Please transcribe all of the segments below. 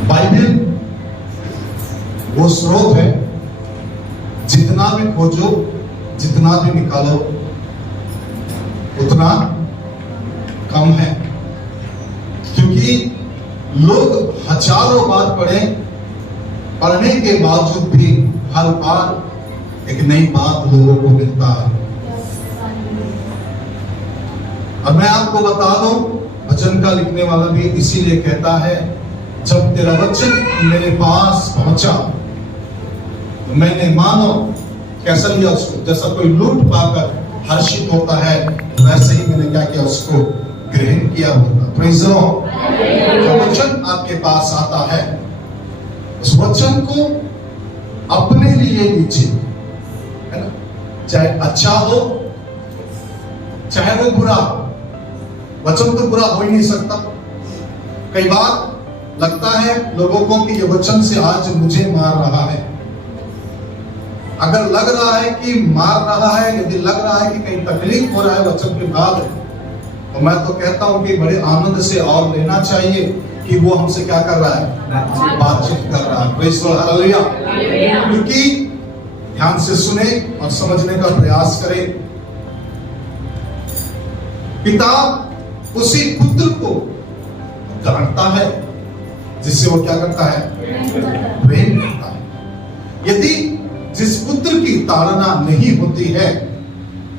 Bible वो स्रोत है, जितना भी खोजो, जितना भी निकालो, उतना कम है। क्योंकि लोग हजारों बार पढ़ने के बावजूद भी हर बार एक नई बात लोगों को मिलता है। और मैं आपको बता दूं, वचन का लिखने वाला भी इसीलिए कहता है, जब तेरा वचन मेरे पास पहुंचा तो मैंने मानो कैसा लिया उसको, जैसा कोई लूट पाकर हर्षित होता है, वैसे ही मैंने क्या किया, उसको ग्रहण किया होगा। Praise the Lord. जब वचन आपके पास आता है, उस वचन को अपने लिए लीजिए, है ना, चाहे अच्छा हो चाहे वो बुरा। वचन तो बुरा हो ही नहीं सकता। कई बार लगता है लोगों को कि ये वचन से आज मुझे मार रहा है। अगर लग रहा है कि मार रहा है, यदि लग रहा है कि कहीं तकलीफ हो रहा है वचन के बाद, तो मैं तो कहता हूं कि बड़े आनंद से और लेना चाहिए कि वो हमसे क्या कर रहा है, बातचीत कर रहा है। Praise the Lord, hallelujah. क्योंकि ध्यान से सुने और समझने का प्रयास करें। पिता उसी पुत्र को डांटता है जिससे वो क्या करता है, प्रेम करता है। यदि जिस पुत्र की ताड़ना नहीं होती है,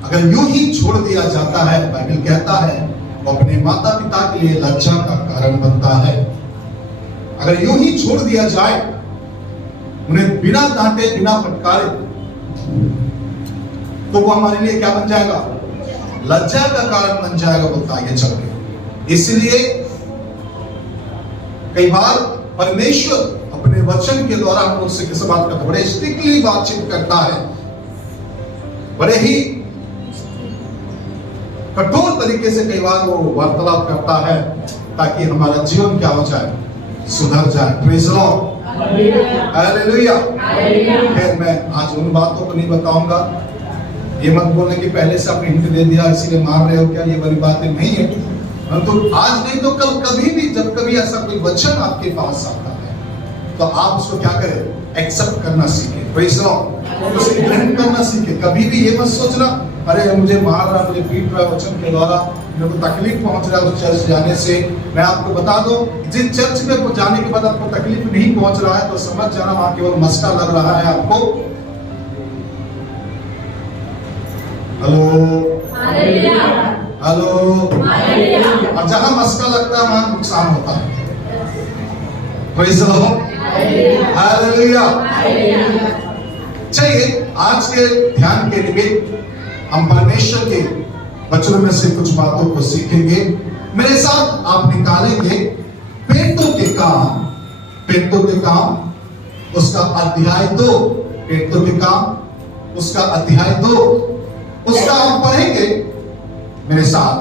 अगर यूं ही छोड़ दिया जाता है, बाइबल कहता है वो अपने माता पिता के लिए लज्जा का कारण बनता है। अगर यूं ही छोड़ दिया जाए, उन्हें बिना डांटे बिना फटकारे, तो वो हमारे लिए क्या बन जाएगा, लज्जा का कारण बन जाएगा, बोलता आगे चल के। इसलिए कई बार परमेश्वर अपने वचन के द्वारा हम उससे किस बात करता है, बड़े स्ट्रिक्टली बातचीत करता है, बड़े ही कठोर तरीके से कई बार वो वार्तालाप करता है, ताकि हमारा जीवन क्या हो जाए, सुधर जाए। Praise the Lord, hallelujah. खैर मैं आज उन बातों को नहीं बताऊंगा। ये मत बोलने कि पहले से आपने हिंट दे दिया इसीलिए मार रहे हो, क्या ये वाली बातें नहीं है। तो आज नहीं तो कल कभी भी, जब कभी ऐसा कोई वचन आपके पास आता है, तो आप उसको क्या करें, एक्सेप्ट करना सीखें। प्रेज़ द लॉर्ड, उसे ग्रहण करना सीखें। कभी भी ये मत सोचना अरे मुझे मार रहा, मुझे पीट रहा, वचन के द्वारा मेरे को तकलीफ पहुंच रहा है उस चर्च जाने से। मैं आपको बता दूं, जिस चर्च में जाने के बाद आपको तकलीफ नहीं पहुंच रहा है, तो समझ जाना वहां केवल मस्का लग रहा है आपको। हेलो हेलो, और जहां मस्का लगता है वहां नुकसान होता है। Praise the Lord, hallelujah. चलिए आज के ध्यान के निमित्त हम परमेश्वर के वचनों में से कुछ बातों को सीखेंगे। मेरे साथ आप निकालेंगे पेटों के काम उसका अध्याय 2, पेटों के काम उसका अध्याय 2, उसका हम पढ़ेंगे मेरे साथ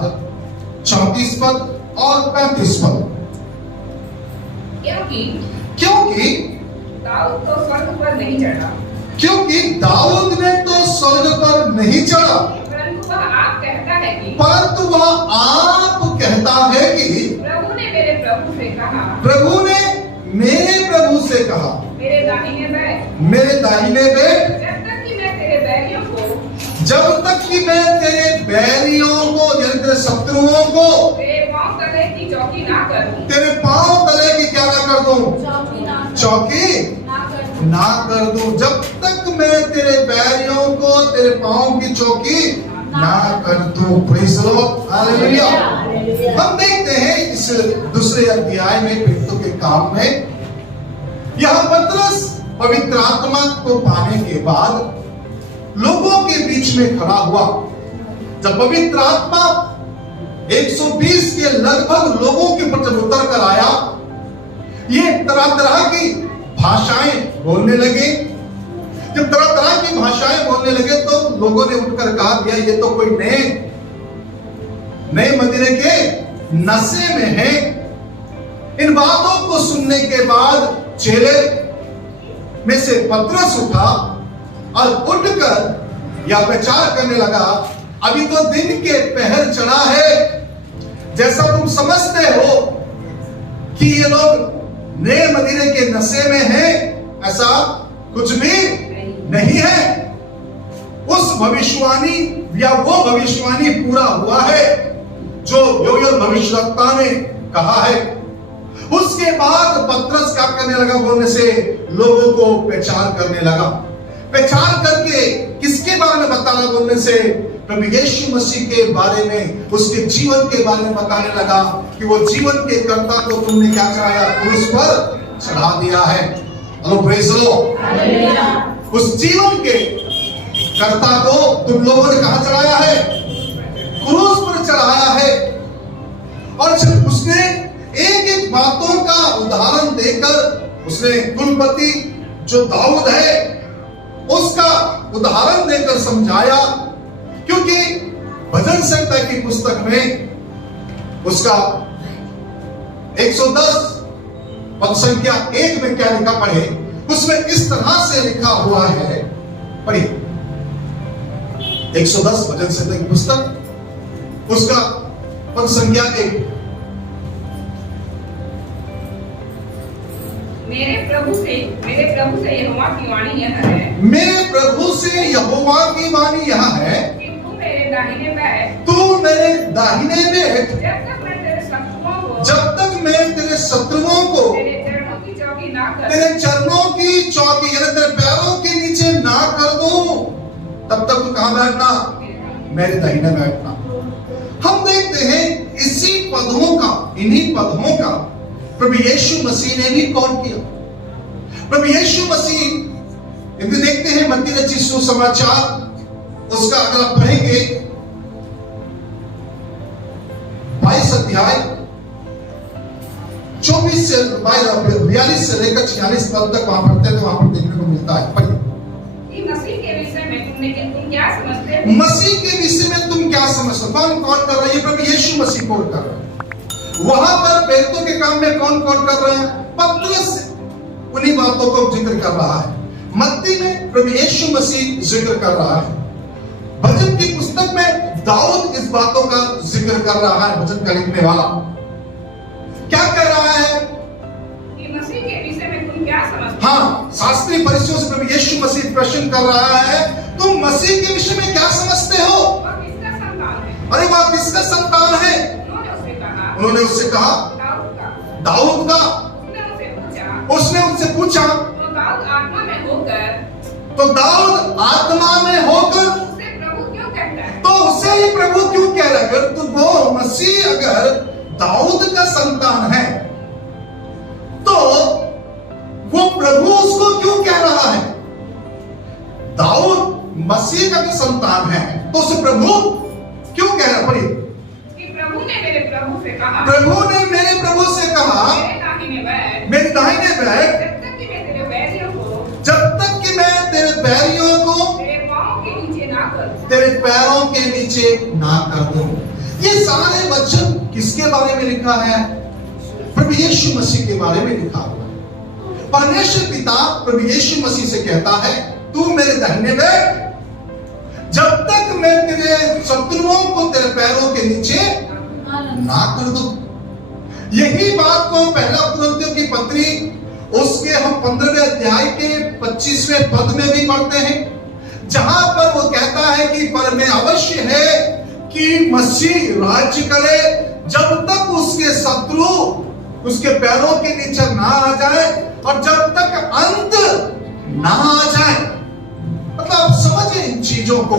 34 पद और 35 पद। क्योंकि दाऊद तो स्वर्ग पर नहीं चढ़ा, क्योंकि दाऊद ने तो स्वर्ग पर नहीं चढ़ा, परंतु वह आप कहता है कि प्रभु ने मेरे प्रभु से कहा, मेरे दाहिने बैठ, जब तक कि मैं तेरे बैरियों को यानी तेरे शत्रुओं को तेरे पांव तले की चौकी ना करूं, तेरे पांव तले की क्या ना कर दूं, चौकी ना कर दूं। जब तक मैं तेरे बैरियों को तेरे पांव की चौकी ना कर दूं। Praise the Lord, hallelujah. हम देखते हैं इस दूसरे अध्याय में पेटों के काम में, यह पतरस पवित्र आत्मा को पाने के बाद लोगों के बीच में खड़ा हुआ। जब पवित्र आत्मा 120 के लगभग लोगों के ऊपर जब उतर कर आया, ये तरह तरह की भाषाएं बोलने लगे। जब तरह तरह की भाषाएं बोलने लगे तो लोगों ने उठकर कहा, भैया ये तो कोई नए मदीने के नशे में है। इन बातों को सुनने के बाद चेले में से पतरस उठा और उठकर यह प्रचार करने लगा, अभी तो दिन के पहर चढ़ा है। जैसा तुम समझते हो कि ये लोग नए मदीने के नशे में है, ऐसा कुछ भी नहीं है। उस भविष्यवाणी या वो भविष्यवाणी पूरा हुआ है जो योएल भविष्यवक्ता ने कहा है। उसके बाद पतरस क्या करने लगा? बोलने से लोगों को पहचान करने लगा। पहचान करके किसके बारे में बताना? बोलने से प्रभु यीशु मसीह के बारे में, उसके जीवन के बारे में बताने लगा कि वो जीवन के कर्ता को तुमने क्या चढ़ाया? क्रूस पर चढ़ा दिया है। Hello praise the Lord. उस जीवन के कर्ता को तुम लोगों ने कहां चढ़ाया है? क्रूस पर चढ़ाया है। और जब उसने एक एक बातों का उदाहरण देकर, उसने कुलपति जो दाऊद है उसका उदाहरण देकर समझाया, क्योंकि भजन संहिता की पुस्तक में उसका 110 पद संख्या 1 में क्या लिखा पढ़े? उसमें इस तरह से लिखा हुआ है, पढ़िए 110 भजन संहिता की पुस्तक उसका पद संख्या 1। मेरे प्रभु से यहोवा की वाणी यह है, मेरे प्रभु से यहोवा की वाणी यह है कि तू मेरे दाहिने बैठ, तू मेरे दाहिने बैठ, जब तक मैं तेरे शत्रुओं को, जब तक मैं तेरे शत्रुओं को तेरे चरणों की चौकी ना कर, तेरे चरणों की चौकी यानी तेरे पैरों के नीचे ना कर दूं, तब तक तू कहां बैठना? मेरे दाहिने बैठना। हम देखते हैं इसी पदों का, इन्हीं पदों का प्रभु यीशु मसीह ने भी कौन किया? प्रभु यीशु मसीह, यदि देखते हैं मत्ती रचित सुसमाचार उसका अगर आप पढ़ेंगे 22 अध्याय 24 से 42 से लेकर 46 पद तक वहां पढ़ते हैं तो वहां पर देखने को मिलता है। पढ़िए। मसीह के विषय में तुम क्या समझते हो? मसीह के विषय में तुम क्या समझते हो? कौन कर रहा है? ये प्रभु यीशु मसीह कौन कर रहा है? वहां पर बेतों के काम में कौन कर रहा है? पतरस उन्हीं बातों को जिक्र कर रहा है। मत्ती में प्रभु यीशु मसीह जिक्र कर रहा है। भजन की पुस्तक में दाऊद इस बातों का जिक्र कर रहा है। भजन का लिखने वाला क्या कह रहा है कि मसीह के विषय में तुम क्या समझते हो? हाँ, शास्त्री फरीसियों से प्रभु यीशु मसीह प्रश्न कर रहा है, तुम मसीह के विषय में क्या समझते हो? वह किसका संतान है? अरे वह किसका संतान है? उन्होंने उससे कहा दाऊद का। उसने उनसे पूछा तो दाऊद आत्मा में होकर उसे प्रभु क्यों कहता है? तो उसे ही प्रभु क्यों कह रहा है? अगर तो वो मसीह अगर दाऊद का संतान है तो वो प्रभु उसको क्यों कह रहा है? दाऊद मसीह का संतान है तो उसे प्रभु क्यों कह रहा? पढ़िए। प्रभु ने मेरे प्रभु से कहा, प्रभु ने मेरे प्रभु से कहा, मेरे दाहिने बैठ, जब तक कि मैं तेरे बैरियों को, जब तक कि मैं तेरे बैरियों को तेरे पांव के नीचे ना कर, तेरे पैरों के नीचे ना कर दूं। ये सारे वचन किसके बारे में लिखा है? प्रभु यीशु मसीह के बारे में लिखा हुआ है। परमेश्वर पिता प्रभु यीशु मसीह से कहता है, तू मेरे दाहिने बैठ, जब तक मैं तेरे शत्रुओं को तेरे पैरों के नीचे ना कर दूं। यही बात को पहला कुरिन्थियों की पत्री उसके हम 15वें अध्याय के 25वें पद में भी पढ़ते हैं, जहां पर वो कहता है कि पर में अवश्य है कि मसीह राज्य करे जब तक उसके शत्रु उसके पैरों के नीचे ना आ जाए और जब तक अंत ना आ जाए। मतलब आप समझे इन चीजों को।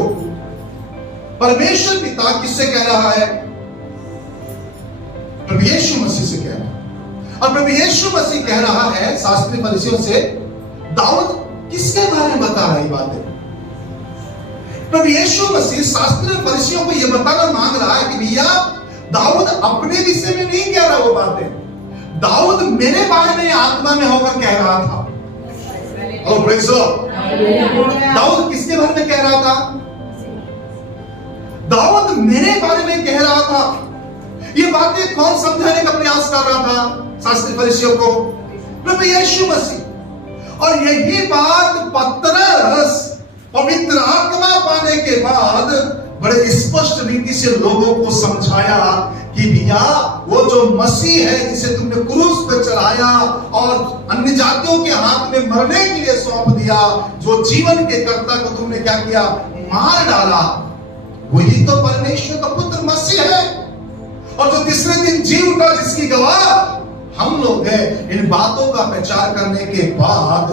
परमेश्वर पिता किससे कह रहा है? प्रभु यीशु मसीह से कह रहा है। और प्रभु यीशु मसीह कह रहा है शास्त्री फरीसियों से, दाऊद किसके बारे में बता रहा है बातें? प्रभु यीशु मसीह शास्त्री फरीसियों को यह बताना मांग रहा है कि भैया दाऊद अपने विषय में नहीं कह रहा वो बातें, दाऊद मेरे बारे में आत्मा में होकर कह रहा था। और प्रेज़ द लॉर्ड। दाऊद किसके बारे में कह रहा था? दाऊद मेरे बारे में कह रहा था। ये बातें कौन समझाने का प्रयास कर रहा था शास्त्री फरीसियों को? प्रभु यीशु मसीह। और यही बात पतरस पवित्र आत्मा पाने के बाद बड़े स्पष्ट रीति से लोगों को समझाया कि भैया वो जो मसीह है जिसे तुमने क्रूस पे चढ़ाया और अन्य जातियों के हाथ में मरने के लिए सौंप दिया, जो जीवन के कर्ता को तुमने क्या किया, मार डाला, वही तो परमेश्वर का पुत्र मसीह है। और जो तीसरे दिन जी उठा, जिसकी गवाह हम लोग हैं। इन बातों का प्रचार करने के बाद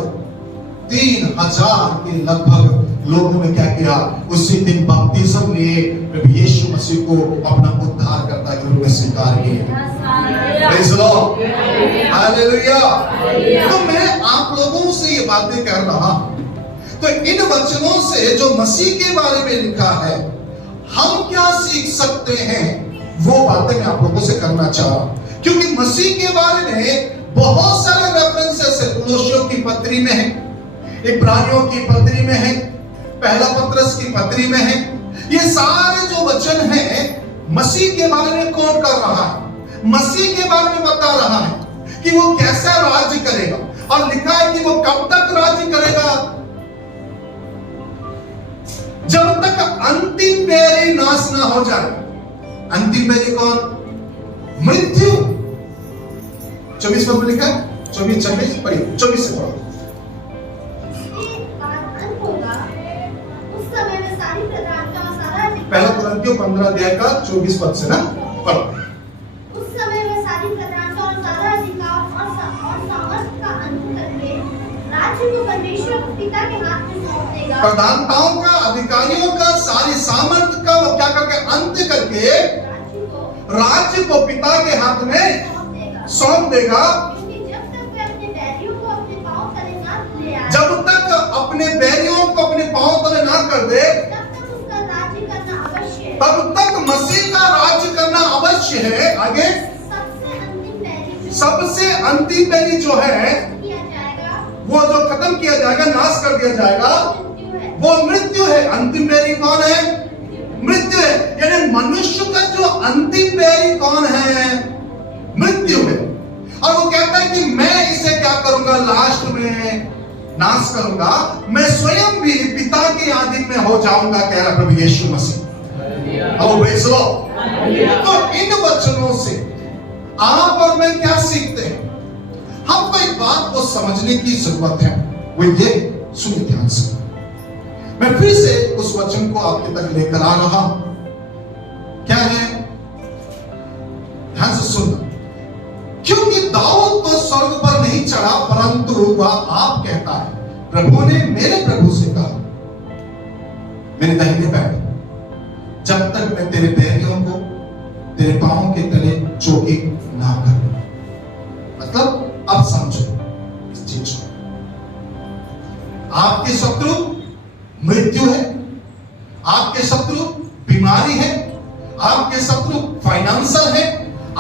3000 के लगभग लोगों ने क्या किया, उसी दिन बपतिस्म लिए, प्रभु यीशु मसीह को अपना उद्धार करता के रूप में स्वीकार किया। Praise the Lord, hallelujah. तो मैं आप लोगों से ये बातें कर रहा हूं, तो इन वचनों से जो मसीह के बारे में लिखा है, हम क्या सीख सकते हैं, वो बातें मैं आप लोगों से करना चाह रहा हूं। क्योंकि मसीह के बारे में बहुत सारे रेफरेंसेस है। कुलोसियों की पत्री में है, इब्रानियों की पत्री में है, पहला पत्रस की पत्री में है। ये सारे जो वचन हैं मसीह के बारे में कोट कर रहा है, मसीह के बारे में बता रहा है कि वो कैसा राज्य करेगा, और लिखा है कि वो कब तक राज्य करेगा, जब तक अंतिम बैरी नाश ना हो जाए। अंतिम बैरी कौन? मृत्यु। 24 पद में लिखा है, 24-26 पढ़िए, 24 से पढ़ो। पहला कुरिन्थियों 15 अध्याय का 24 पद से ना पढ़ो। उस समय में सारी प्रधानता और सारा अधिकार और सामर्थ का अंत करके राज्य को परमेश्वर पिता के हाथ में सौंप देगा। प्रधानताओं का, अधिकारियों का, सारी सामर्थ का वो क्या करके अंत करके राज्य को पिता के हाथ में सौंप देगा। जब तक अपने बैरियों को अपने पांव तले ना कर दे, तब तक मसीह का राज्य करना अवश्य है। आगे सबसे अंतिम बैरी जो है, वो जो खत्म किया जाएगा, नाश कर दिया जाएगा, वो मृत्यु है। अंतिम बैरी कौन है? मृत्यु है। यानी मनुष्य का जो अंतिम बैरी कौन है? मृत्यु है। और वो कहता है कि मैं इसे क्या करूंगा, लास्ट में नाश करूंगा, मैं स्वयं भी पिता के आधीन में हो जाऊंगा, कह रहा प्रभु यीशु मसीह। तो इन वचनों से आप और मैं क्या सीखते हैं? हमको एक बात को समझने की जरूरत है, वो ये, सुनिए ध्यान से। मैं फिर से उस वचन को आपके तक लेकर आ रहा हूं। क्या है? ध्यान से सुनना। क्योंकि दाऊद तो स्वर्ग पर नहीं चढ़ा, परंतु वह आप कहता है, प्रभु ने मेरे प्रभु से कहा, मेरे दाहिने बैठ, जब तक मैं तेरे बैरियों को तेरे पांव के तले चौकी ना करूं। मतलब अब समझो इस चीज को। आपके शत्रु मृत्यु है, आपके शत्रु बीमारी है, आपके शत्रु फाइनेंशियल है,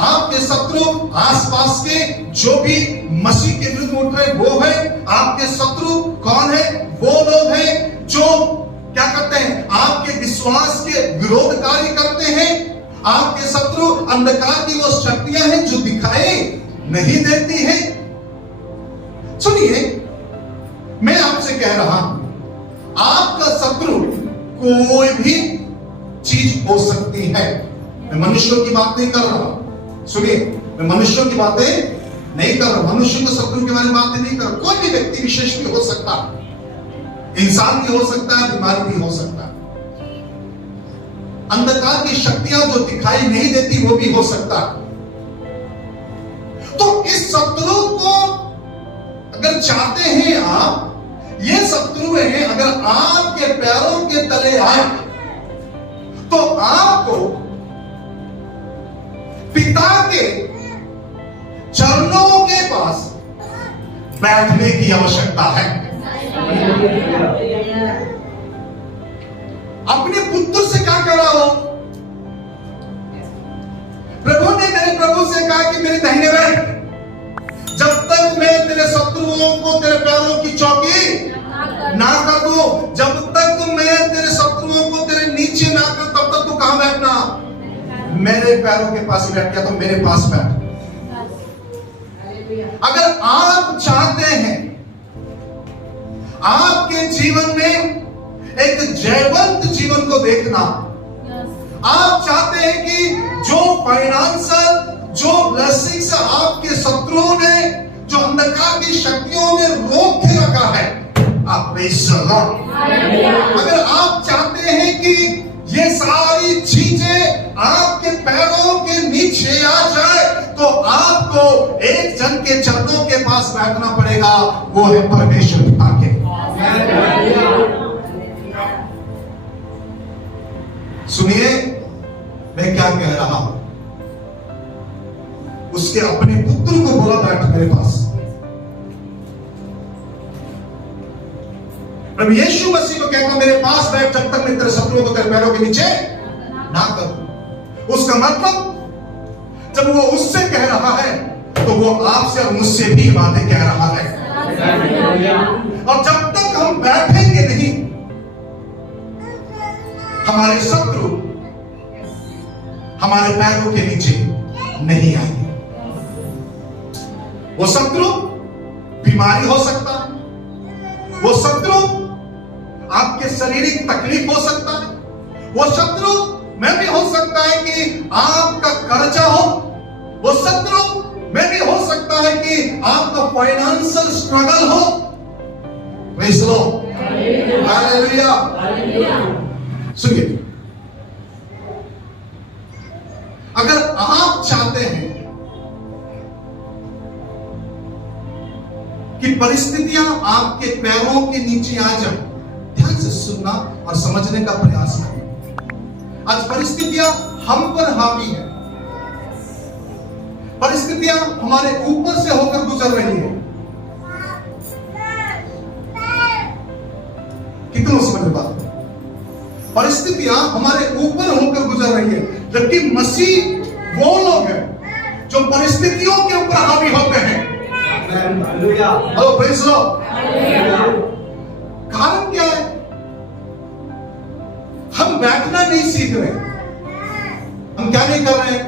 आपके शत्रु आसपास के जो भी मसीह के विरुद्ध उठ रहे वो है। आपके शत्रु कौन है? वो लोग हैं जो क्या करते हैं, आपके विश्वास के विरोध कार्य करते हैं। आपके शत्रु अंधकार की वो शक्तियां हैं जो दिखाई नहीं देती हैं। सुनिए, मैं आपसे कह रहा हूं, आपका शत्रु कोई भी चीज हो सकती है। मैं मनुष्यों की बात नहीं कर रहा, सुनिए, मैं मनुष्यों की बातें नहीं कर रहा, मनुष्य के शत्रु के बारे में बातें नहीं कर रहा। कोई भी व्यक्ति विशेष भी हो सकता है, इंसान भी हो सकता है, बीमारी भी हो सकता है, अंधकार की शक्तियां जो दिखाई नहीं देती वो भी हो सकता है। तो इस शत्रु को अगर चाहते हैं आप, ये शत्रु हैं, अगर आपके पैरों के तले आए तो आपको पिता के चरणों के पास बैठने की आवश्यकता है। अपने पुत्र से क्या करा हो? प्रभु ने मेरे प्रभु से कहा कि मेरे दाहिने बैठ, जब तक मैं तेरे शत्रुओं को तेरे पैरों की चौकी ना कर दूं, जब तक मैं तेरे शत्रुओं को तेरे नीचे ना कर, तब तक तू कहां बैठना? मेरे पैरों के पास ही बैठ गया, तो मेरे पास बैठ। अगर आप चाहते हैं आपके जीवन में एक जयवंत जीवन को देखना, आप चाहते हैं कि जो फाइनेंशियल, जो ब्लेसिंग्स आपके शत्रुओं ने, जो अंधकार की शक्तियों ने रोक के रखा है, आप प्रेज़ द लॉर्ड। अगर आप चाहते हैं कि ये सारी चीजें आपके पैरों के नीचे आ जाए, तो आपको एक जन के चरणों के पास बैठना पड़ेगा, वो है परमेश्वर पिता के। सुनिए मैं क्या कह रहा हूं। उसके अपने पुत्र को बोला बैठ मेरे पास। प्रभु यीशु मसीह को कहता मेरे पास बैठ जब तक मैं तेरे शत्रुओं को तेरे पैरों के नीचे ना करूं। उसका मतलब जब वो उससे कह रहा है तो वो आपसे और मुझसे भी बातें कह रहा है। और जब तक हम बैठेंगे नहीं, हमारे शत्रु हमारे पैरों के नीचे नहीं आएंगे। वो शत्रु बीमारी हो सकता है, वो शत्रु आपके शारीरिक तकलीफ हो सकता है, वो शत्रु में भी हो सकता है कि आपका कर्जा हो, वो शत्रु में भी हो सकता है कि आपका फाइनेंशियल स्ट्रगल हो। Praise the Lord, hallelujah. सुनिए, अगर आप चाहते हैं कि परिस्थितियां आपके पैरों के नीचे आ जाए, ध्यान से सुनना और समझने का प्रयास करें। आज परिस्थितियां हम पर हावी है, परिस्थितियां हमारे ऊपर से होकर गुजर रही है। कितना समझ बात? परिस्थितियां हमारे ऊपर होकर गुजर रही है, जबकि मसीह वो लोग हैं जो परिस्थितियों के ऊपर हावी होते हैं। Hello praise the Lord. कारण क्या है? हम बैठना नहीं सीख रहे। हम क्या नहीं कर रहे हैं?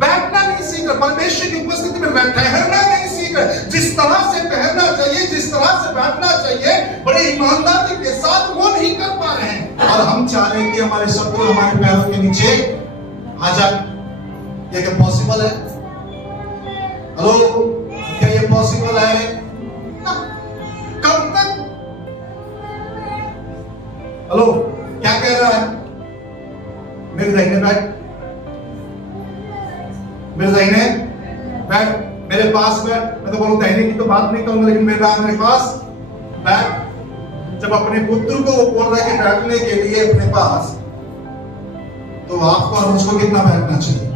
बैठना नहीं सीख रहे। परमेश्वर की उपस्थिति में ठहरना नहीं सीख रहे। जिस तरह से ठहरना चाहिए, जिस तरह से बैठना चाहिए, बड़े ईमानदारी के साथ वो नहीं कर पा रहे हैं। और हम चाह रहे हैं कि हमारे शत्रु हमारे पैरों के नीचे आ जाए। ये क्या पॉसिबल है? हेलो, क्या ये पॉसिबल है? कब तक? हेलो, क्या कह रहा है? मेरे दाहिने बैठ, मेरे दाहिने बैठ, मेरे पास बैठ। मैं तो बोलूं दाहिने की तो बात नहीं करूंगा, लेकिन मेरे पास बैठ। जब अपने पुत्र को वो बोल रहा है कि बैठने के लिए अपने पास, तो आपको और मुझको कितना बैठना चाहिए?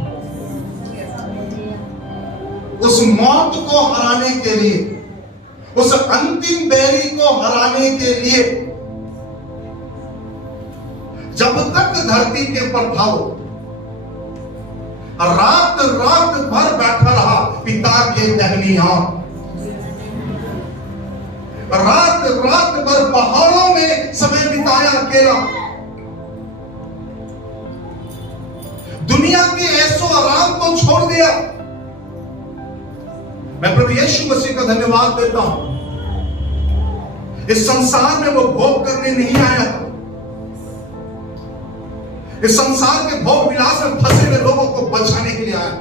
उस मौत को हराने के लिए, उस अंतिम बैरी को हराने के लिए, जब तक धरती के ऊपर था वो रात रात भर बैठा रहा पिता के दाहिनी हाथ। रात रात भर पहाड़ों में समय बिताया अकेला। दुनिया के ऐसो आराम को छोड़ दिया। मैं प्रभु यीशु मसीह का धन्यवाद देता हूं। इस संसार में वो भोग करने नहीं आया था। इस संसार के भोग विलास में फंसे हुए लोगों को बचाने के लिए आया।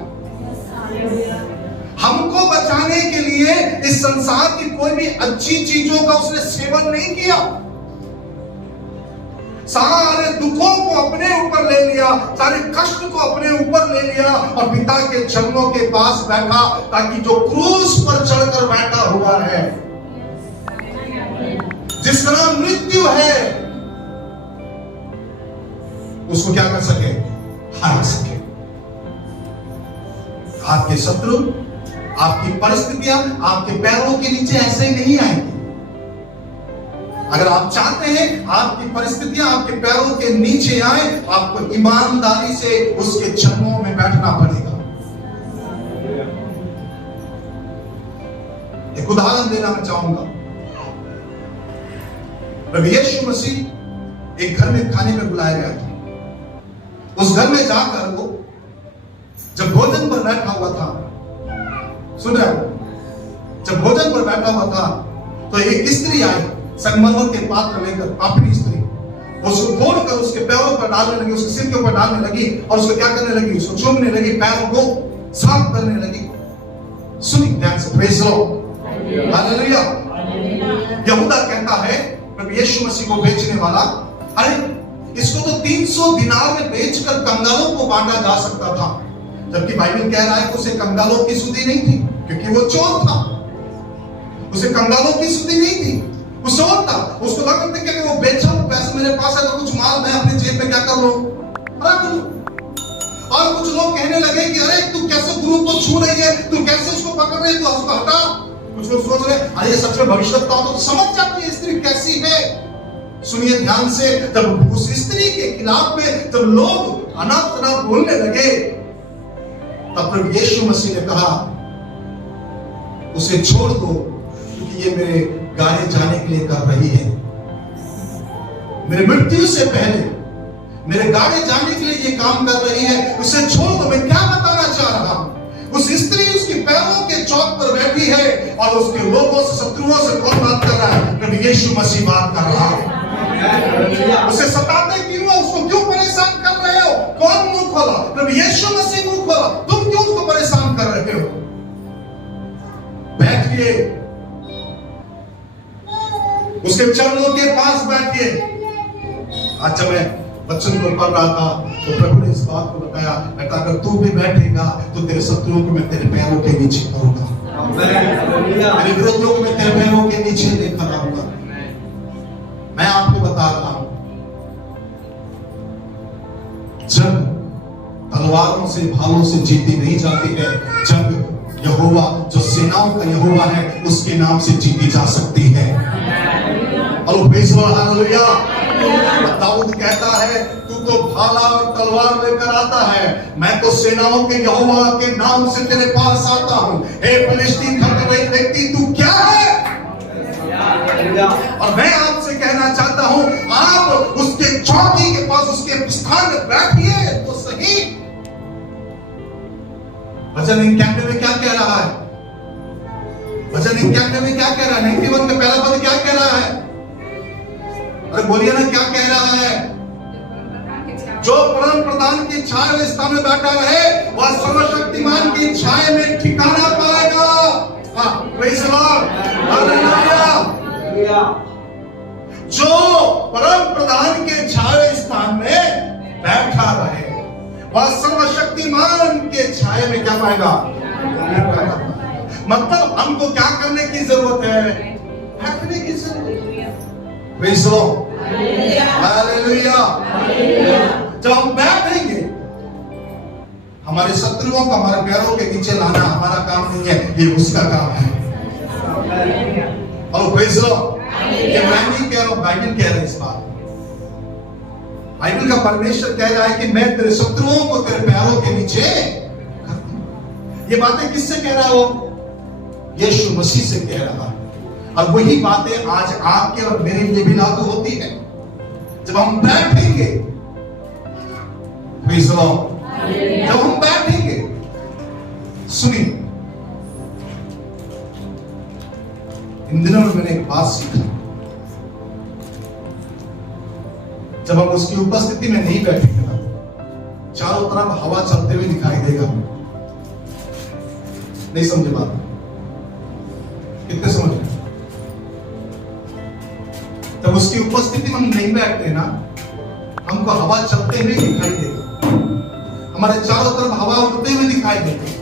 हमको बचाने के लिए इस संसार की कोई भी अच्छी चीजों का उसने सेवन नहीं किया। सारे दुखों को अपने ऊपर ले लिया, सारे कष्ट को अपने ऊपर ले लिया और पिता के चरणों के पास बैठा, ताकि जो क्रूस पर चढ़कर बैठा हुआ है, जिसका नाम मृत्यु है, उसको क्या कर सके? हरा सके। आपके शत्रु, आपकी परिस्थितियां आपके पैरों के नीचे ऐसे ही नहीं आएंगी। अगर आप चाहते हैं आपकी परिस्थितियां आपके पैरों के नीचे आए, आपको ईमानदारी से उसके चरणों में बैठना पड़ेगा। एक उदाहरण देना मैं चाहूंगा। प्रभु यीशु मसीह एक घर में खाने में बुलाया गया था। उस घर में जाकर वो जब भोजन पर बैठा हुआ था, सुन रहे हो, जब भोजन पर बैठा हुआ था तो एक स्त्री आई संगमरमर के पात्र लेकर, अपनी स्त्री, उसको खोलकर उसके पैरों पर डालने लगी, उसके सिर के ऊपर डालने लगी और उसको क्या करने लगी? उसको चूमने लगी, पैरों को साफ करने लगी। सुनी ध्यान से, प्रेज़ द लॉर्ड, हालेलुया। यहूदा कहता है प्रभु यीशु मसीह को बेचने वाला, अरे इसको तो 300 दिनार में बेचकर कंगालों को बांटा जा सकता था, जबकि बाइबल कह रहा है कि उसे कंगालों की सुधि नहीं थी, क्योंकि वो चोर था। उसे कंगालों की सुधि नहीं थी, वो चोर था। उसको लगा कि वो बेचा हुआ पैसा मेरे पास है तो कुछ माल मैं अपने जेब में क्या कर लूं, रख लूं। और कुछ लोग कहने लगे कि अरे तू कैसे गुरु को छू रही है, तू कैसे उसको पकड़ रही है, तू उसको हटा। कुछ लोग सोच रहे अरे ये सच में भविष्यवक्ता हो तो समझ जाती है स्त्री कैसी है। सुनिए ध्यान से, जब उस स्त्री के खिलाफ में जब लोग अनाप बोलने लगे, तब प्रभु यीशु मसीह ने कहा उसे छोड़ दो, क्योंकि ये मेरे गाड़े जाने के लिए कर रही है। मेरे मृत्यु से पहले मेरे गाड़े जाने के लिए ये काम कर रही है, उसे छोड़ दो। मैं क्या बताना चाह रहा हूं, उस स्त्री उसके पैरों के चौक पर बैठी है और उसके लोगों से, शत्रुओं से कौन बात कर रहा है? प्रभु यीशु मसीह बात कर रहा है। उसे सताते क्यों हो, उसको क्यों परेशान कर रहे हो? कौन मुंह खोला? प्रभु यीशु मसीह मुंह खोला। तुम क्यों उसको परेशान कर रहे हो? बैठिए, उसके चरणों के पास बैठिए। आज जब मैं वचन को पढ़ रहा था तो प्रभु ने इस बात को बताया, बेटा अगर तू भी बैठेगा तो तेरे शत्रुओं को मैं तेरे पैरों के नीचे करूंगा, तेरे विरोधियों को मैं तेरे पैरों के नीचे लेकर आऊंगा। मैं आपको बता रहा हूं, जब तलवारों से, भालों से जीती नहीं जाती है, जब यहोवा जो सेनाओं का यहोवा है उसके नाम से जीती जा सकती है। Hello praise the Lord, hallelujah. Dawood कहता है तू तो भाला और तलवार लेकर आता है, मैं तो सेनाओं के यहोवा के नाम से तेरे पास आता हूं। हे फिलिस्तीन खतरनाक व्यक्ति, तू क्या है? और मैं आपसे कहना चाहता हूं, आप उसके चौकी के पास, उसके स्थान में बैठिए तो सही। वचन 91 में क्या कह रहा है? वचन 91 में क्या कह रहा है? 91 में पहला पद क्या कह रहा है? अरे बोलिए ना, क्या कह रहा है? जो परम प्रधान की छाया में स्थान में बैठा रहे वह सर्वशक्तिमान की छाया में ठिकाना पाएगा। Praise the Lord, hallelujah. जो परम प्रधान के छाया स्थान में बैठा रहे वह सर्वशक्तिमान के छाया में क्या पाएगा? मतलब हमको क्या करने की जरूरत है? बैठने की जरूरत है। Praise the Lord, hallelujah. जब हम बैठेंगे, हमारे शत्रुओं को हमारे पैरों के नीचे लाना हमारा काम नहीं है, ये उसका काम है। और प्रेज़ द लॉर्ड, ये मैं नहीं कह रहा हूं, बाइबल कह रहा है इस बात। बाइबल का परमेश्वर कह रहा है कि मैं तेरे शत्रुओं को तेरे पैरों के नीचे कर दूं। ये बातें किससे कह रहा हो? यीशु मसीह से कह रहा है। और वही बातें आज आपके और मेरे लिए भी लागू होती है। जब हम बैठेंगे, प्रेज़ द लॉर्ड, जब हम बैठेंगे, सुनिए, इन दिनों में मैंने एक बात सीखा, जब हम उसकी उपस्थिति में नहीं बैठेंगे ना, चारों तरफ हवा चलते हुए दिखाई देगा। नहीं समझे बात? कितने समझ रहे? जब उसकी उपस्थिति में हम नहीं बैठते ना, हमको हवा चलते हुए दिखाई देगा, हमारे चारों तरफ हवा उड़ते हुए दिखाई देगा।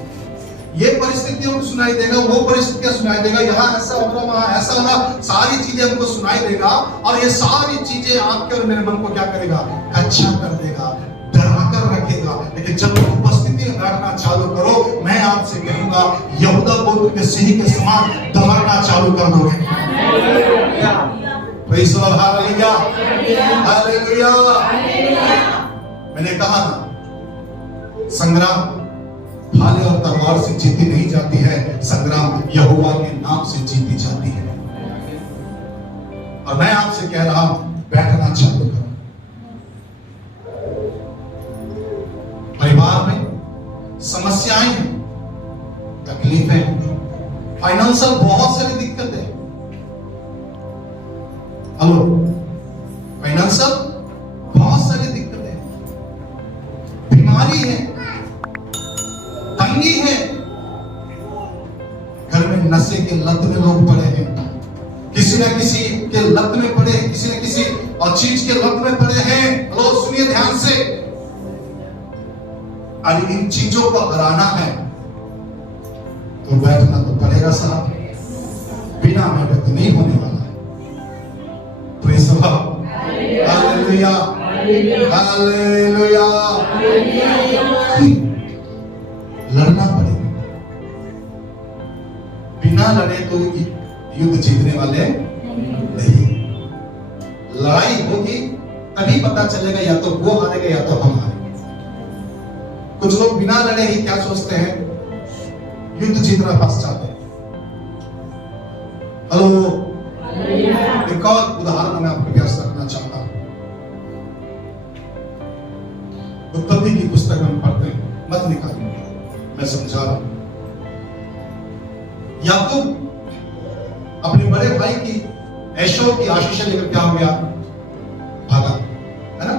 ये परिस्थितियों को सुनाई देगा, वो परिस्थितियां सुनाई देगा, यहाँ ऐसा होगा, वहां ऐसा होगा, सारी चीजें हमको सुनाई देगा। और ये सारी चीजें आपके और मेरे मन को क्या करेगा? अच्छा कर देगा, डरा कर रखेगा। लेकिन जब उपस्थिति में बैठना चालू करो, मैं आपसे कहूंगा, यहूदा गोत्र के सिंह के समान दौड़ना चालू कर दोगे। Praise the Lord, hallelujah, hallelujah. मैंने कहा ना, संग्राम भाले और तलवार से जीती नहीं जाती है, संग्राम यहोवा के नाम से जीती जाती है। और मैं आपसे कह रहा हूं, बैठना चालू करो। परिवार में समस्याएं हैं, तकलीफें हैं, फाइनेंशियल बहुत सारी दिक्कतें हैं। हेलो, फाइनेंशियल बहुत सारी दिक्कतें हैं, बीमारी है, तंगी है, घर में नशे के लत में लोग पड़े हैं, किसी न किसी के लत में पड़े हैं, किसी न किसी और चीज के लत में पड़े हैं। हेलो सुनिए ध्यान से, अगर इन चीजों को हराना है तो बैठना तो पड़ेगा साहब, बिना बैठे तो नहीं होने वाला है। Praise the Lord, hallelujah, hallelujah. लड़ना पड़ेगा, बिना लड़े तो युद्ध जीतने वाले नहीं। लड़ाई होगी तभी पता चलेगा, या तो वो हारेगा या तो हम हारेंगे। कुछ लोग बिना लड़े ही क्या सोचते हैं, युद्ध जीतना पास चाहते हैं। हेलो, एक और उदाहरण मैं आपके पास रखना चाहता हूं। उत्पत्ति की पुस्तक में पढ़ते हैं, मत निकालिए, मैं समझा रहा हूं। याकूब अपने बड़े भाई की एशौ की आशीष लेकर क्या हो गया, भागा, है ना।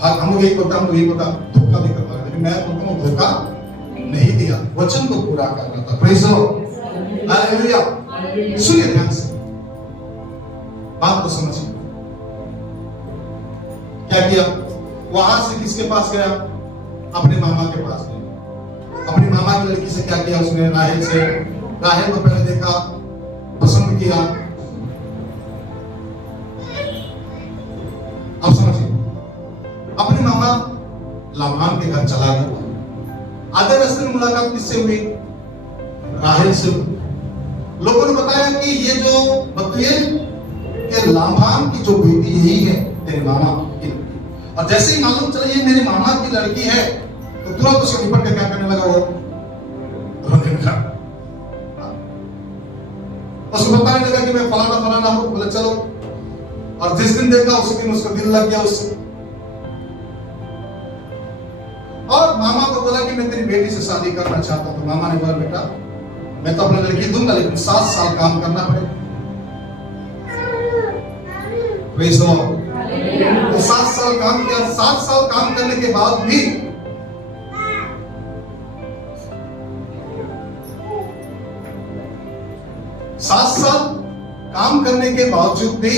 भाग, हम लोग यही बोलता, धोखा देकर भागा, लेकिन मैं बोलता हूं धोखा नहीं दिया, वचन को पूरा करना था। Praise the Lord, hallelujah. सुनिए ध्यान से, बात को समझिए। क्या किया, वहां से किसके पास गया, अपने मामा के पास गया। अपनी मामा की लड़की से क्या किया उसने, राहेल से। राहेल को पहले देखा, पसंद किया। अब समझिए, अपने मामा लाबान के घर चला गया। आधे रास्ते में मुलाकात किससे हुई, राहेल से। लोगों ने बताया कि ये जो बतूएल के लाबान की जो बेटी यही है तेरे मामा की लड़की। और जैसे ही मालूम चला ये मेरे मामा की लड़की है, तो तुरंत उसके निपट के क्या करने लगा, वो रोने लगा। उसको बताने लगा कि मैं फलाना फलाना हूं। बोले चलो, और जिस दिन देखा उसी दिन उसका दिल लग गया उससे। और मामा को बोला कि मैं तेरी बेटी से शादी करना चाहता हूं। तो मामा ने बोला बेटा मैं तो अपनी लड़की दूंगा, लेकिन 7 साल काम करना पड़ेगा। Praise the Lord. तो 7 साल काम किया। 7 साल काम करने के बाद भी काम करने के बावजूद भी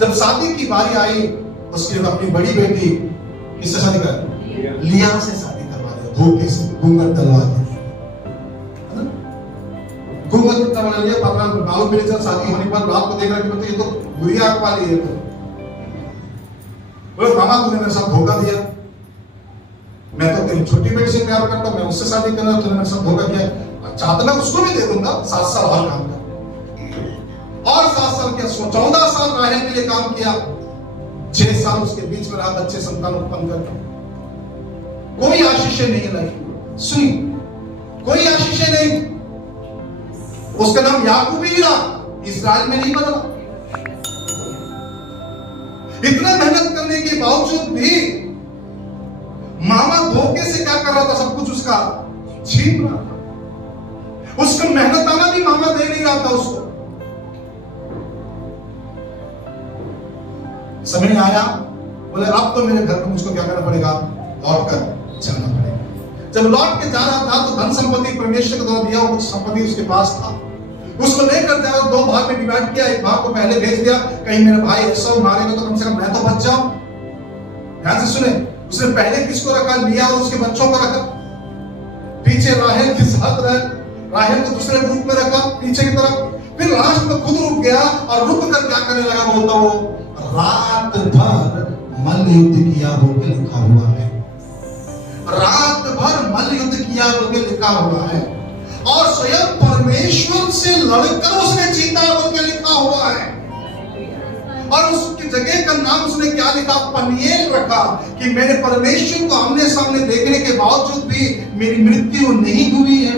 जब शादी की बारी आई, उसके बाद अपनी बड़ी बेटी किससे शादी कर, लिया से शादी करवा दिया, धोखे से, घूंघट डलवा दिया। घूंघट डलवा लिया, पता मालूम मिले जब शादी होने के बाद रात को देख रहा कि ये तो बुरी आंख वाली है। तो बोले मामा तूने मेरे साथ धोखा दिया, मैं तो तेरी छोटी बेटी से प्यार करता हूं, मैं उससे शादी करना, तूने मेरे साथ धोखा किया। चाहता मैं उसको भी दे दूंगा 7 साल और काम कर, और 7 साल क्या 14 साल राहेल के लिए काम किया। 6 साल उसके बीच में रहा, बच्चे संतान उत्पन्न करके। कोई आशीषें नहीं लाई, सुनी, कोई आशीषें नहीं। उसका नाम याकूब ही रहा, इस्राएल में नहीं बदला। इतना मेहनत करने के बावजूद भी मामा धोखे से क्या कर रहा था, सब कुछ उसका छीन रहा था। उसका मेहनत आना भी मामा दे नहीं रहा था उसको। समय आया, बोले अब तो मेरे घर को मुझको क्या करना पड़ेगा, लौट कर जाना पड़ेगा। जब लौट के जा रहा था तो धन संपत्ति परमेश्वर के द्वारा दिया कुछ संपत्ति उसके पास था, उसको लेकर जाओ, 2 भाग में डिवाइड किया। एक भाग को पहले भेज दिया, कहीं मेरा भाई एसाव मारेगा तो कम से कम मैं तो बच जाऊं। ध्यान से सुने, उसने पहले किसको रखा, लिया और उसके बच्चों को रखा। पीछे राहेल के साथ रह, राहेल को दूसरे ग्रुप में रखा पीछे की तरफ। फिर लास्ट में खुद रुक गया और रुक कर क्या करने लगा, बोलता वो रात भर मल्ल युद्ध किया बोल के लिखा हुआ है। रात भर मल्ल युद्ध किया बोल के लिखा हुआ है, और स्वयं परमेश्वर से लड़कर उसने जीता बोल के लिखा हुआ है। और उसकी जगह का नाम उसने क्या लिखा, पनिएल रखा, कि मेरे परमेश्वर को आमने सामने देखने के बावजूद भी मेरी मृत्यु नहीं हुई है।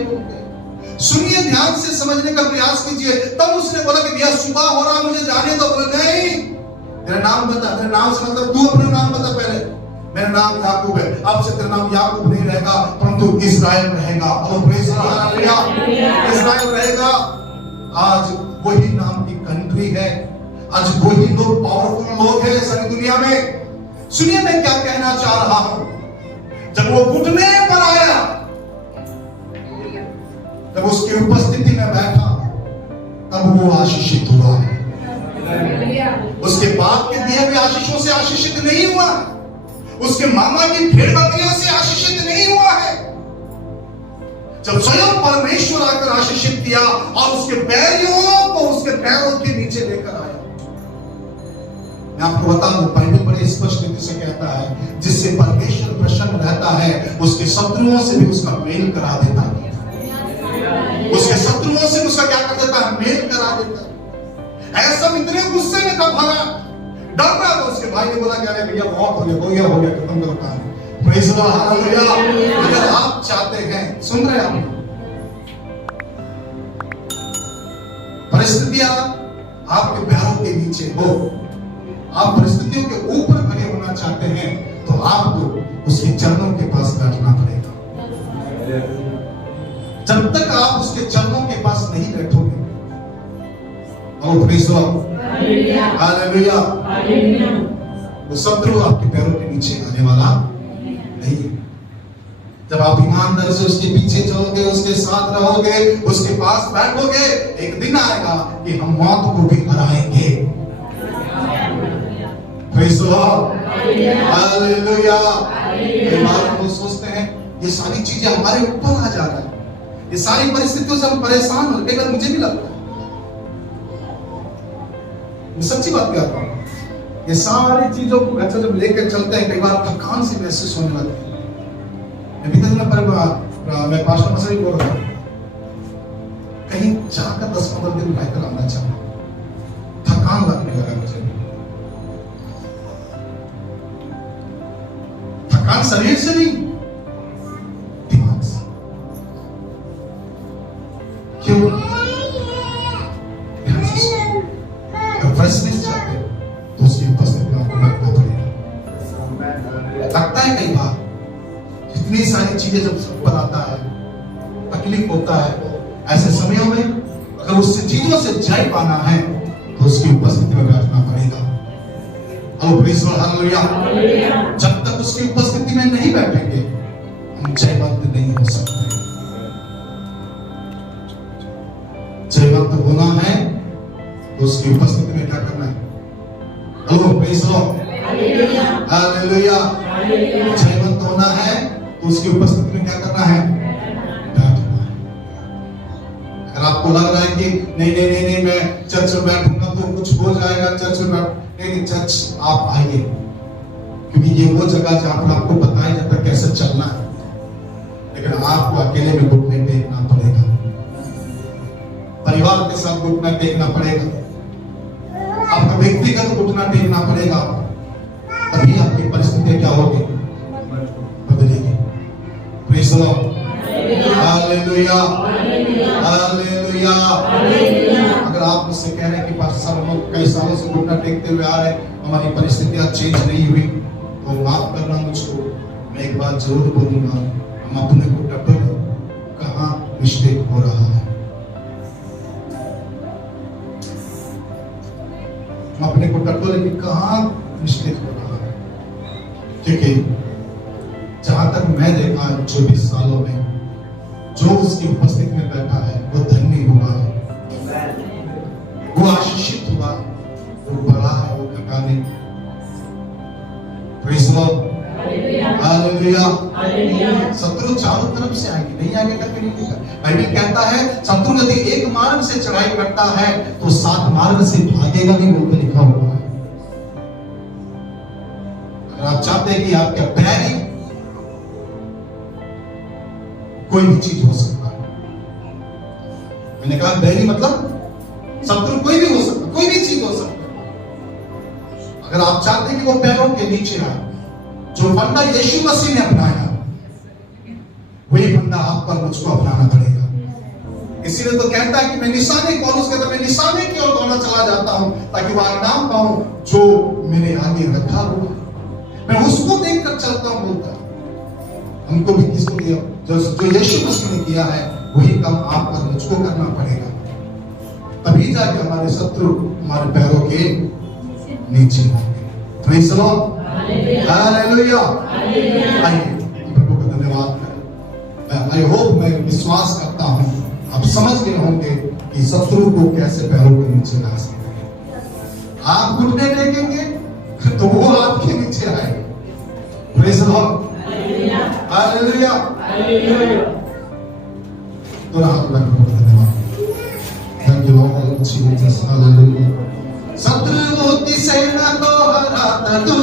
सुनिए ध्यान से समझने का प्रयास कीजिए। तब उसने बोला कि भैया सुबह हो रहा, मुझे जाने दो। बोला नहीं, तेरा नाम बता, तेरा नाम से मतलब तू अपना नाम बता पहले। मेरा नाम याकूब है, अब से तेरा नाम याकूब नहीं रहेगा परंतु इस्राएल रहेगा। और प्रेज़ हालेलुया, इस्राएल रहेगा। आज वही नाम की कंट्री है, आज वही लोग पावरफुल लोग हैं सारी दुनिया में। सुनिए मैं क्या कहना चाह रहा हूं। जब वो घुटने पर आया, जब उसकी उपस्थिति में बैठा तब वो आशीषित हुआ है। उसके बाप के दिए हुए आशीषों से आशीषित नहीं हुआ है, उसके मामा की भेड़ बकरियों से आशीषित नहीं हुआ है। जब स्वयं परमेश्वर आकर आशीषित किया और उसके बैरियों को उसके पैरों के नीचे लेकर आया। मैं आपको बता दूं, बाइबल बड़े स्पष्ट रीति से कहता है, जिससे परमेश्वर प्रसन्न रहता है उसके शत्रुओं से भी उसका मेल करा देता है। उसके शत्रुओं से उसका क्या कर देता है? मेल करा देता है। ऐसा इतने गुस्से में कब भरा, डर रहा था। उसके भाई ने बोला, कह रहे भैया बहुत हो गया, खत्म करो कहानी। Praise the Lord, hallelujah. अगर आप चाहते हैं, सुन रहे हैं आप, परिस्थितियां आपके पैरों के नीचे हो, आप परिस्थितियों के ऊपर खड़े होना चाहते हैं, तो आपको उसके चरणों के पास बैठना पड़ेगा। जब तक आप उसके चरणों के पास नहीं बैठोगे, और प्रेज़ द लॉर्ड, हालेलुया, वो शत्रु आपके पैरों के नीचे आने वाला नहीं। जब आप ईमानदारी से उसके पीछे चलोगे, उसके साथ रहोगे, उसके पास बैठोगे, एक दिन आएगा कि हम मौत को भी हराएंगे। Praise the Lord, hallelujah. कई बार हम सोचते हैं ये सारी चीजें हमारे ऊपर आ जा रहा है, ये सारी परिस्थितियों से हम परेशान हो। कई बार मुझे भी लगता है, मैं सच्ची बात कर रहा हूं, ये सारी चीजों को अच्छा जब लेकर चलते हैं, कई बार थकान सी महसूस होने लगती है। मैं पास्टर मसीह बोल रहा हूं, कहीं जाकर 10-15 दिन रहकर आना चाहता हूं, थकान लगने लगा मुझे। थकान शरीर से नहीं, दिमाग से। क्यों? फ्रेशनेस चाहते हो तो उसकी उपस्थिति में आपको बैठना पड़ेगा। लगता है कई बार इतनी सारी चीजें जब सब पर आता है, तकलीफ होता है, ऐसे समयों में अगर उससे चीजों से जय पाना है तो उसकी उपस्थिति में बैठना पड़ेगा। Praise the Lord, hallelujah. जब तक उसकी उपस्थिति में नहीं बैठेंगे हम जयवंत नहीं हो सकते। जयवंत होना है तो उसकी उपस्थिति में क्या करना है? Praise the Lord, hallelujah. जयवंत होना है तो उसकी उपस्थिति में क्या करना है? बैठना है। अगर आपको लग रहा है कि नहीं मैं चर्च में बैठूंगा तो कुछ हो जाएगा, चर्च में नहीं, चर्च आप आइए, क्योंकि ये वो जगह जहां पर आपको बताया जाता है कैसे चलना है। लेकिन आपको अकेले में घुटने टेकना पड़ेगा, परिवार के साथ घुटना टेकना पड़ेगा, आपका व्यक्तिगत घुटना टेकना पड़ेगा, तभी आपकी परिस्थितियां क्या होगी? बदलेगी। Praise the Lord, hallelujah, hallelujah. अगर आप मुझसे कह रहे हैं कि पास्टर साहब हम लोग कई सालों से घुटना टेकते हुए आ रहे हैं, हमारी परिस्थितियां चेंज नहीं हुई, तो माफ करना मुझको, मैं एक बात जरूर बोलूंगा, हम अपने को टटोले, कहां मिस्टेक हो रहा है। अपने को टटोले कि कहां मिस्टेक हो रहा है। क्योंकि जहां तक मैं देखा 24 सालों में, जो उसकी उपस्थिति में बैठा है वो धन्य हुआ है, वो आशीषित हुआ, वो बड़ा है, वो घटा नहीं। Praise the Lord, hallelujah. शत्रु चारों तरफ से आएंगे, नहीं आगे करके नहीं देगा। बाइबल कहता है शत्रु यदि एक मार्ग से चढ़ाई करता है तो 7 मार्ग से भागेगा नहीं, बोल के लिखा हुआ है। अगर आप चाहते हैं कि आपके बैरी कोई भी चीज हो सकता है, मैंने कहा बैरी मतलब शत्रु कोई भी हो सकता, कोई भी चीज हो सकता है। अगर आप चाहते हैं कि वो पैरों के नीचे आए, जो फंडा यीशु मसीह ने अपनाया, वही फंडा आप पर मुझको अपनाना पड़ेगा। इसीलिए तो कहता है कि मैं निशाने, पौलुस कहता है मैं निशाने की ओर दौड़ना चला जाता हूं ताकि वह इनाम पाऊं जो मेरे आगे रखा हुआ, मैं उसको देखकर चलता हूं। बोलता हमको भी किसको दिया? जो यीशु मसीह ने किया है वही काम आप पर मुझको करना पड़ेगा, तभी जाके हमारे शत्रु हमारे पैरों के नीचे होंगे। Praise the Lord, hallelujah. आइए प्रभु का धन्यवाद करें। आई होप, मैं विश्वास करता हूं आप समझ गए होंगे कि शत्रु को कैसे पैरों के नीचे ला सकते हैं। आप घुटने टेकेंगे तो वो आपके नीचे आएगा। Praise the Lord, hallelujah. दोनों हाथ लगा के धन्यवाद। Thank you Lord Jesus, hallelujah. शत्रुओं की सेना को हराता तू,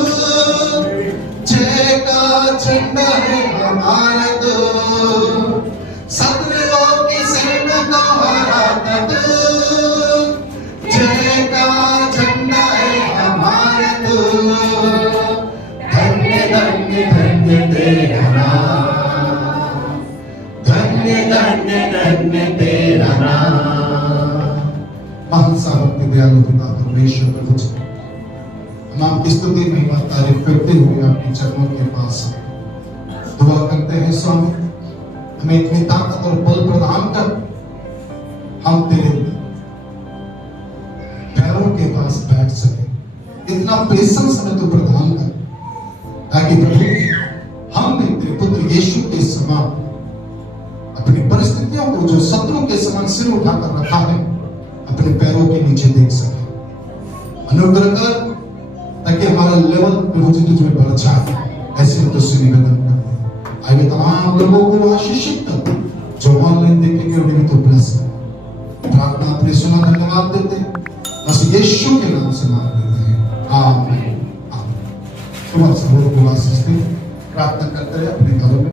जय का झंडा है हमारा तू। शत्रुओं की सेना को हराता तू, जय का झंडा है हमारा तू। धन्य धन्य धन्य तेरा नाम, धन्य धन्य धन्य तेरा नाम। महान सामर्थ्य दयालु पिता परमेश्वर प्रभु जी, हम आपकी स्तुति महिमा तारीफ करते हुए आपके चरणों के पास दुआ करते हैं स्वामी, हमें इतनी ताकत और बल प्रदान कर हम तेरे पैरों के पास बैठ सके। इतना पेशेंस हमें तो प्रदान कर, ताकि प्रभु हमने तेरे पुत्र यीशु के समान अपनी परिस्थितियों को जो शत्रु के समान सिर उठाकर रखा है अपने पैरों के नीचे देख सके। अनुग्रह कर ताकि हमारा लेवल प्रभु जी तुझमें बढ़ जाए। ऐसे में तुझसे निवेदन करते हैं, आइए तमाम लोगों को आशीषित कर, जो ऑनलाइन देखेंगे उन्हें भी तो ब्लेस कर। प्रार्थना अपने सुना धन्यवाद देते हैं, बस यीशु के नाम से मांग लेते हैं, आमीन। आमीन। तुम्हारे सबों को आशीष दे। प्रार्थना करते रहे अपने घरों में।